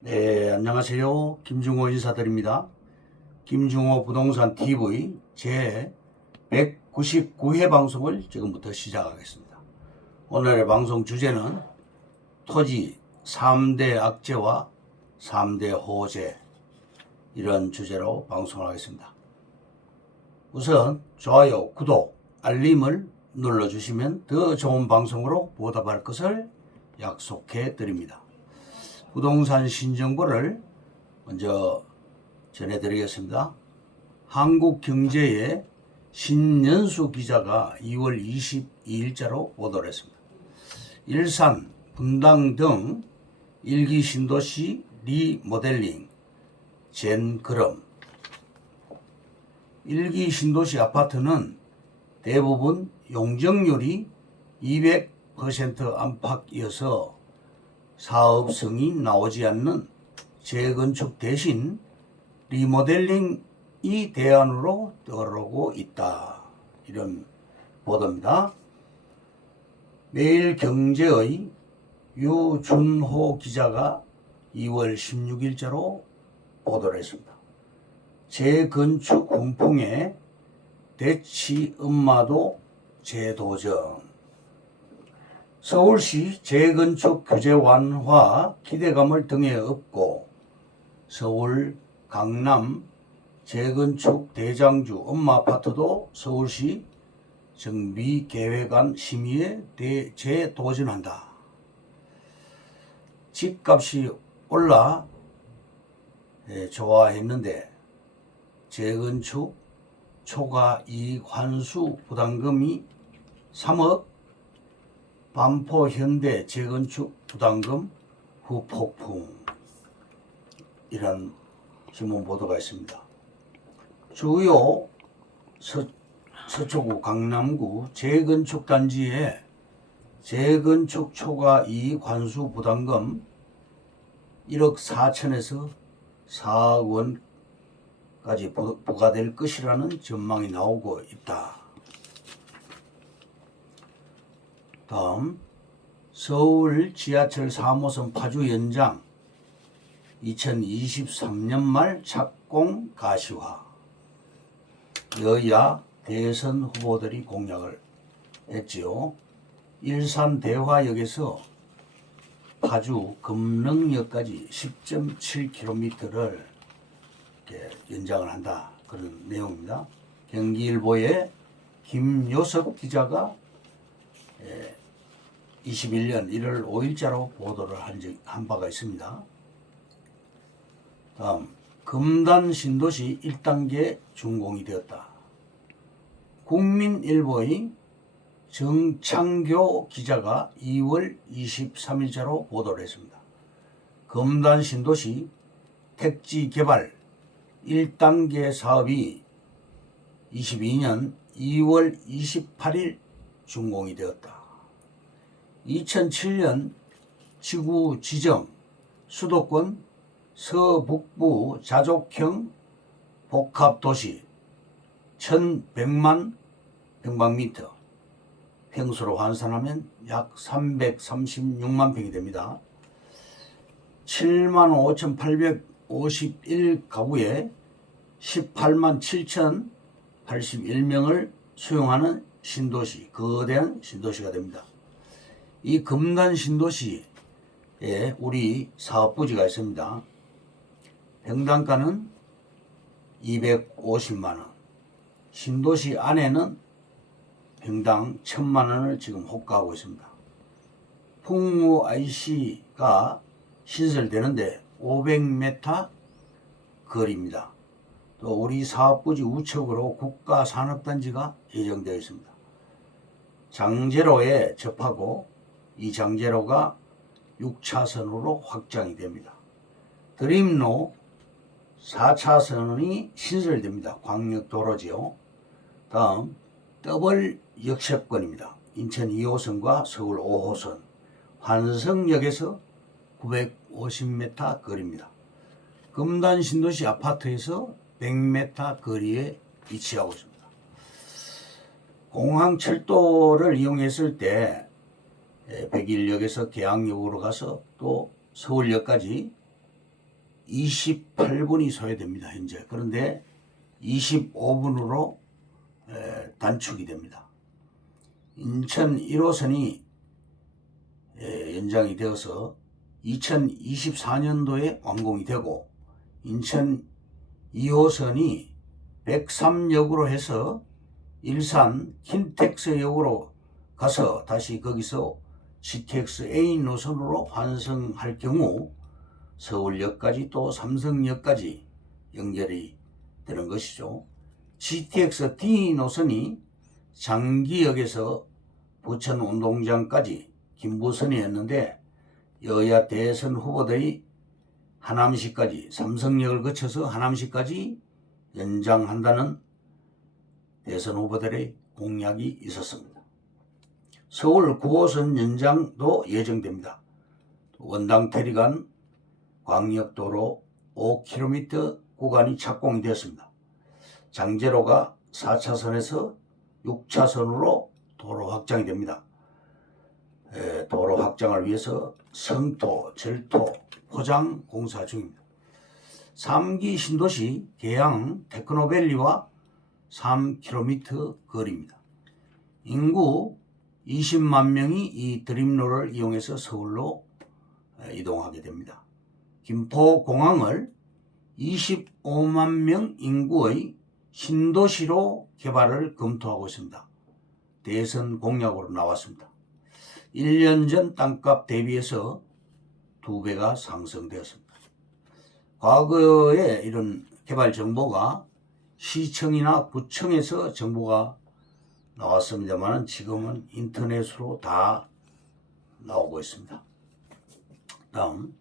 네, 안녕하세요. 김중호 인사드립니다. 김중호 부동산 TV 제 199회 방송을 지금부터 시작하겠습니다. 오늘의 방송 주제는 토지 3대 악재와 3대 호재, 이런 주제로 방송을 하겠습니다. 우선 좋아요, 구독, 알림을 눌러주시면 더 좋은 방송으로 보답할 것을 약속해 드립니다. 부동산 신정보를 먼저 전해드리겠습니다. 한국경제의 신연수 기자가 2월 22일자로 보도를 했습니다. 일산, 분당 등 일기 신도시 리모델링 젠그럼. 일기 신도시 아파트는 대부분 용적률이 200% 안팎이어서 사업성이 나오지 않는 재건축 대신 리모델링이 대안으로 떠오르고 있다, 이런 보도입니다. 매일경제의 유준호 기자가 2월 16일자로 보도를 했습니다. 재건축 훈풍에 대치 음마도 재도전. 서울시 재건축 규제 완화 기대감을 등에 업고 서울, 강남 재건축 대장주 엄마아파트도 서울시 정비계획안 심의에 재도전한다. 집값이 올라 좋아했는데 재건축 초과 이익 환수 부담금이 3억, 반포 현대 재건축 부담금 후폭풍, 이런 신문 보도가 있습니다. 주요 서초구, 강남구 재건축 단지에 재건축 초과 이익 환수 부담금 1억 4천에서 4억 원까지 부과될 것이라는 전망이 나오고 있다. 다음, 서울 지하철 3호선 파주 연장 2023년 말 착공 가시화. 여야 대선 후보들이 공약을 했지요. 일산 대화역에서 파주 금능역까지 10.7km를 연장을 한다, 그런 내용입니다. 경기일보의 김요섭 기자가 21년 1월 5일자로 보도를 한 바가 있습니다. 다음, 금단 신도시 1단계 준공이 되었다. 국민일보의 정창교 기자가 2월 23일자로 보도를 했습니다. 금단 신도시 택지 개발 1단계 사업이 22년 2월 28일 준공이 되었다. 2007년 지구 지정 수도권 서북부 자족형 복합도시 1100만 평방미터, 평수로 환산하면 약 336만 평이 됩니다. 75,851가구에 18만 7,081명을 수용하는 신도시, 거대한 신도시가 됩니다. 이 금단 신도시에 우리 사업부지가 있습니다. 평당가는 250만원, 신도시 안에는 평당 1000만원을 지금 호가하고 있습니다. 풍무 IC가 신설되는데 500m 거리입니다. 또 우리 사업부지 우측으로 국가산업단지가 예정되어 있습니다. 장제로에 접하고 이 장제로가 6차선으로 확장이 됩니다. 드림로 4차선이 신설됩니다. 광역도로지요. 다음, 더블 역세권입니다. 인천 2호선과 서울 5호선, 환성역에서 950m 거리입니다. 금단 신도시 아파트에서 100m 거리에 위치하고 있습니다. 공항철도를 이용했을 때 백일역에서 계양역으로 가서 또 서울역까지 28분이 소요됩니다. 현재. 그런데 25분으로 단축이 됩니다. 인천 1호선이 연장이 되어서 2024년도에 완공이 되고, 인천 2호선이 103역으로 해서 일산 킨텍스역으로 가서 다시 거기서 GTX A 노선으로 환승할 경우 서울역까지 또 삼성역까지 연결이 되는 것이죠. GTX D 노선이 장기역에서 부천 운동장까지 김부선이었는데, 여야 대선 후보들이 하남시까지, 삼성역을 거쳐서 하남시까지 연장한다는 대선 후보들의 공약이 있었습니다. 서울 9호선 연장도 예정됩니다. 원당태리 간 광역도로 5km 구간이 착공이 되었습니다. 장제로가 4차선에서 6차선으로 도로 확장이 됩니다. 도로 확장을 위해서 성토, 절토, 포장 공사 중입니다. 3기 신도시 계양 테크노밸리와 3km 거리입니다. 인구 20만 명이 이 드림로를 이용해서 서울로 이동하게 됩니다. 김포공항을 25만 명 인구의 신도시로 개발을 검토하고 있습니다. 대선 공약으로 나왔습니다. 1년 전 땅값 대비해서 2배가 상승되었습니다. 과거에 이런 개발 정보가 시청이나 구청에서 정보가 나왔습니다만 지금은 인터넷으로 다 나오고 있습니다. 다음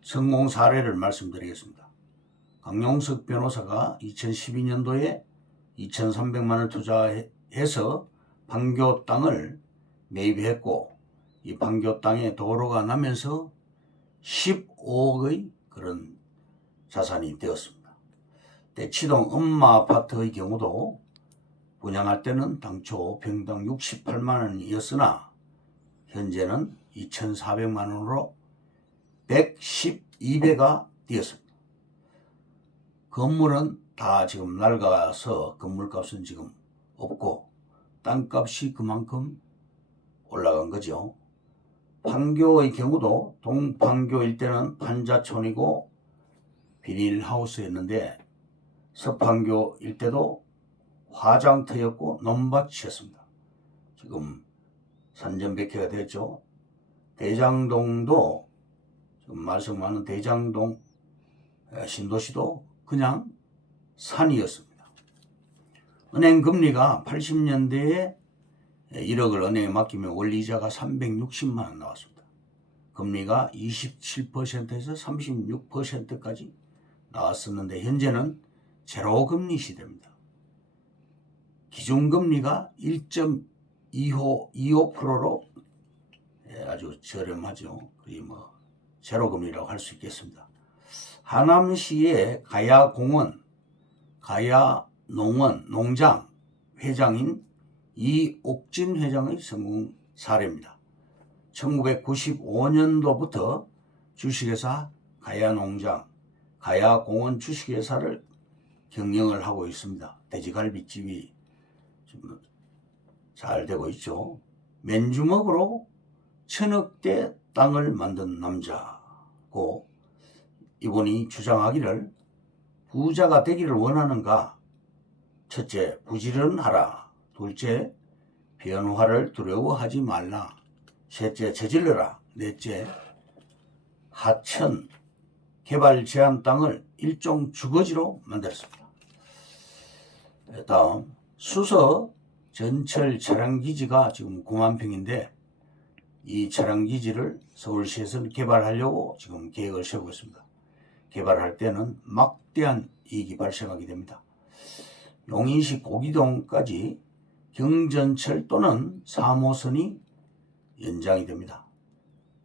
성공 사례를 말씀드리겠습니다. 강용석 변호사가 2012년도에 2,300만 원을 투자해서 판교 땅을 매입했고, 이 판교 땅에 도로가 나면서 15억의 그런 자산이 되었습니다. 대치동 엄마 아파트의 경우도 분양할 때는 당초 평당 68만 원이었으나 현재는 2,400만 원으로 112배가 뛰었습니다. 건물은 다 지금 낡아서 건물값은 지금 없고 땅값이 그만큼 올라간 거죠. 판교의 경우도 동판교 일대는 판자촌이고 비닐하우스였는데, 서판교 일대도 화장터였고 논밭이었습니다. 지금 산전백회가 됐죠. 대장동도 지금 말씀하는 대장동 신도시도 그냥 산이었습니다. 은행 금리가 80년대에 1억을 은행에 맡기면 원리이자가 360만 원 나왔습니다. 금리가 27%에서 36%까지 나왔었는데 현재는 제로금리 시대입니다. 기준금리가 1.25%로 아주 저렴하죠. 거의 제로금리라고 할 수 있겠습니다. 하남시의 가야공원, 가야농원, 농장 회장인 이옥진 회장의 성공 사례입니다. 1995년도부터 주식회사 가야농장, 가야공원 주식회사를 경영을 하고 있습니다. 돼지갈비집이 좀 잘 되고 있죠. 맨주먹으로 1,000억대 땅을 만든 남자고, 이분이 주장하기를 부자가 되기를 원하는가? 첫째, 부지런하라. 둘째, 변화를 두려워하지 말라. 셋째, 저질러라. 넷째, 하천 개발 제한 땅을 일종 주거지로 만들었습니다. 다음, 수서 전철 차량기지가 지금 9만 평인데 이 차량기지를 서울시에서는 개발하려고 지금 계획을 세우고 있습니다. 개발할 때는 막대한 이익이 발생하게 됩니다. 용인시 고기동까지 경전철 또는 3호선이 연장이 됩니다.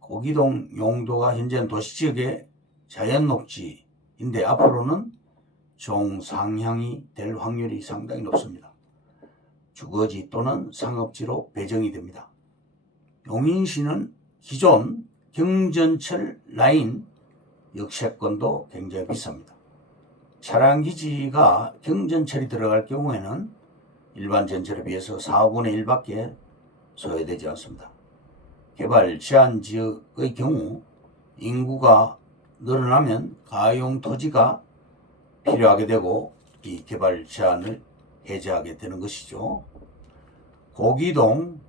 고기동 용도가 현재는 도시지역의 자연녹지인데 앞으로는 종상향이 될 확률이 상당히 높습니다. 주거지 또는 상업지로 배정이 됩니다. 용인시는 기존 경전철 라인 역세권도 굉장히 비쌉니다. 차량기지가 경전철이 들어갈 경우에는 일반 전철에 비해서 4분의 1밖에 소요되지 않습니다. 개발 제한 지역의 경우 인구가 늘어나면 가용 토지가 필요하게 되고 이 개발 제한을 해제하게 되는 것이죠. 고기동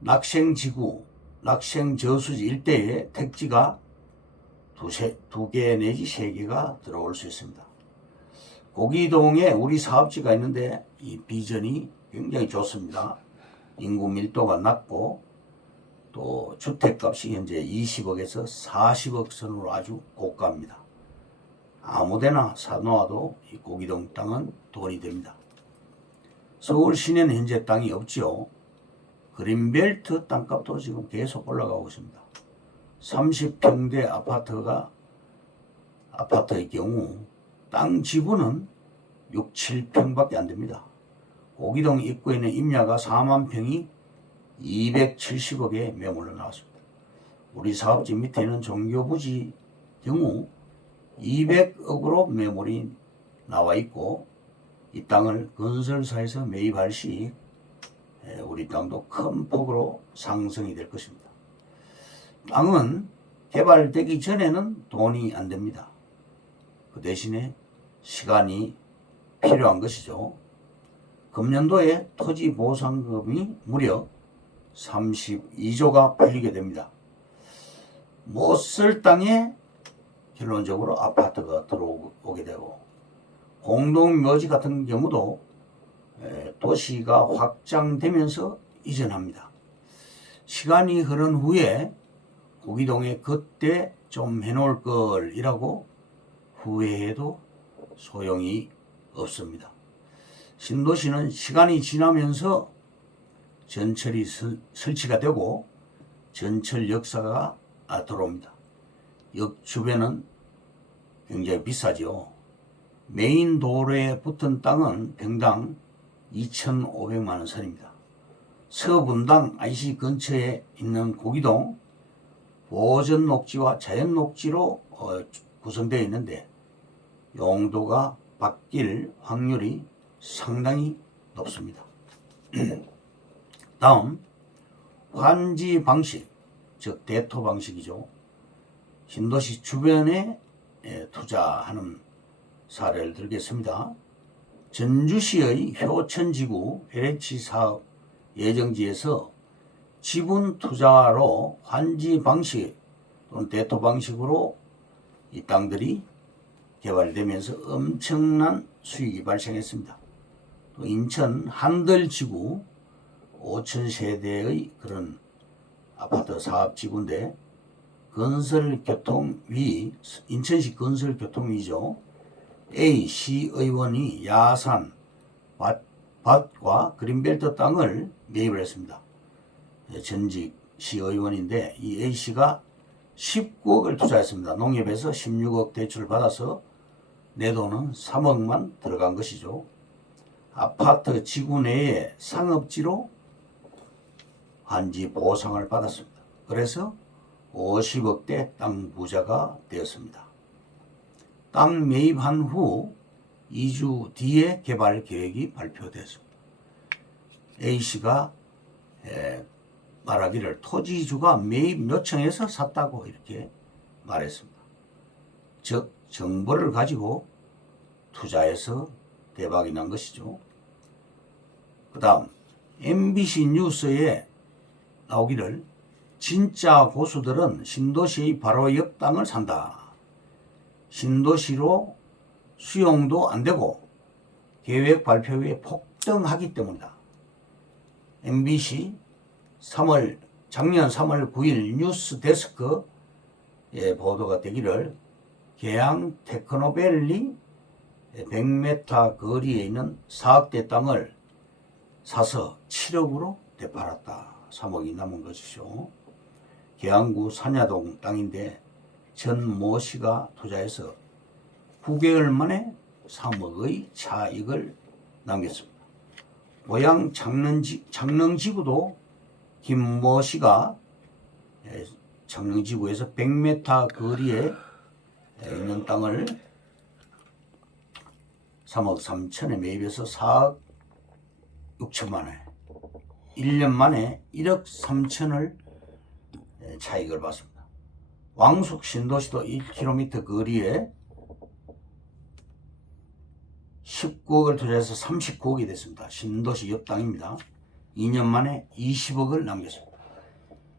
낙생지구, 낙생저수지 일대에 택지가 두 개 내지 세 개가 들어올 수 있습니다. 고기동에 우리 사업지가 있는데 이 비전이 굉장히 좋습니다. 인구 밀도가 낮고 또 주택값이 현재 20억에서 40억 선으로 아주 고가입니다. 아무데나 사놓아도 이 고기동 땅은 돈이 됩니다. 서울 시내는 현재 땅이 없지요. 그린벨트 땅값도 지금 계속 올라가고 있습니다. 30평대 아파트의 경우 땅 지분은 6, 7평밖에 안 됩니다. 고기동 입구에 있는 임야가 4만 평이 270억에 매물로 나왔습니다. 우리 사업지 밑에 있는 종교부지 경우 200억으로 매물이 나와 있고 이 땅을 건설사에서 매입할 시 우리 땅도 큰 폭으로 상승이 될 것입니다. 땅은 개발되기 전에는 돈이 안 됩니다. 그 대신에 시간이 필요한 것이죠. 금년도에 토지보상금이 무려 32조가 풀리게 됩니다. 못 쓸 땅에 결론적으로 아파트가 들어오게 되고 공동묘지 같은 경우도 도시가 확장되면서 이전합니다. 시간이 흐른 후에 고기동에 그때 좀 해놓을 걸이라고 후회해도 소용이 없습니다. 신도시는 시간이 지나면서 전철이 설치가 되고 전철 역사가 들어옵니다. 역 주변은 굉장히 비싸죠. 메인 도로에 붙은 땅은 평당 2,500만 원 선입니다. 서분당 IC 근처에 있는 고기동 보전 녹지와 자연 녹지로 구성되어 있는데 용도가 바뀔 확률이 상당히 높습니다. 다음 환지 방식, 즉 대토 방식이죠. 신도시 주변에 투자하는 사례를 들겠습니다. 전주시의 효천지구 LH 사업 예정지에서 지분 투자로 환지 방식 또는 대토 방식으로 이 땅들이 개발되면서 엄청난 수익이 발생했습니다. 또 인천 한들지구 5,000세대의 그런 아파트 사업지구인데 건설교통위, 인천시 건설교통위죠. A시 의원이 야산, 밭과 그린벨트 땅을 매입을 했습니다. 전직 시의원인데 이 A씨가 19억을 투자했습니다. 농협에서 16억 대출을 받아서 내 돈은 3억만 들어간 것이죠. 아파트 지구 내에 상업지로 환지 보상을 받았습니다. 그래서 50억대 땅 부자가 되었습니다. 땅 매입한 후 2주 뒤에 개발 계획이 발표됐습니다. A씨가 말하기를 토지주가 매입 요청해서 샀다고 이렇게 말했습니다. 즉 정보를 가지고 투자해서 대박이 난 것이죠. 그 다음 MBC 뉴스에 나오기를 진짜 고수들은 신도시의 바로 옆 땅을 산다. 신도시로 수용도 안 되고 계획 발표 후에 폭등하기 때문이다. MBC 작년 3월 9일 뉴스 데스크에 보도가 되기를 계양 테크노밸리 100m 거리에 있는 4억대 땅을 사서 7억으로 되팔았다. 3억이 남은 것이죠. 계양구 산야동 땅인데 전 모 씨가 투자해서 9개월 만에 3억의 차익을 남겼습니다. 고양 창릉지구도 김모 씨가 창릉지구에서 100m 거리에 있는 땅을 3억 3천에 매입해서 4억 6천만에 1년 만에 1억 3천을 차익을 받습니다. 왕숙 신도시도 1km 거리에 19억을 투자해서 39억이 됐습니다. 신도시 옆 땅입니다. 2년 만에 20억을 남겼습니다.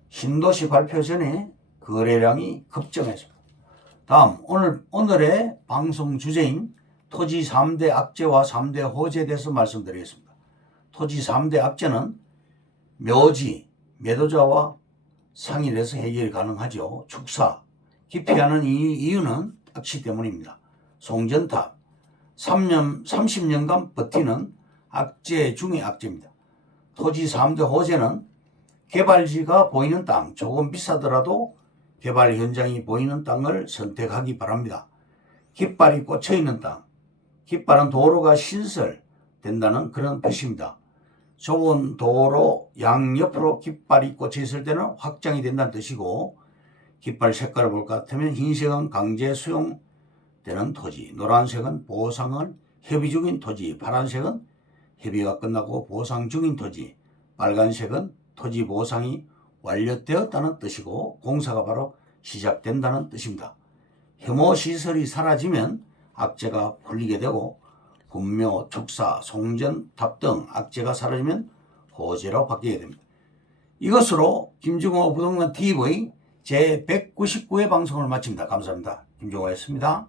신도시 발표 전에 거래량이 급증했습니다. 다음 오늘의 방송 주제인 토지 3대 악재와 3대 호재에 대해서 말씀드리겠습니다. 토지 3대 악재는 묘지, 매도자와 상의를 해서 해결이 가능하죠. 축사, 기피하는 이유는 악취 때문입니다. 송전탑, 30년간 버티는 악재 중의 악재입니다. 토지 3대 호재는 개발지가 보이는 땅, 조금 비싸더라도 개발 현장이 보이는 땅을 선택하기 바랍니다. 깃발이 꽂혀 있는 땅, 깃발은 도로가 신설된다는 그런 뜻입니다. 좁은 도로 양옆으로 깃발이 꽂혀 있을 때는 확장이 된다는 뜻이고, 깃발 색깔을 볼 것 같으면 흰색은 강제 수용되는 토지, 노란색은 보상을 협의 중인 토지, 파란색은 협의가 끝나고 보상 중인 토지, 빨간색은 토지 보상이 완료되었다는 뜻이고 공사가 바로 시작된다는 뜻입니다. 혐오 시설이 사라지면 악재가 풀리게 되고 분묘, 축사, 송전, 탑 등 악재가 사라지면 호재로 바뀌게 됩니다. 이것으로 김중호 부동산 TV 제 199회 방송을 마칩니다. 감사합니다. 김중호였습니다.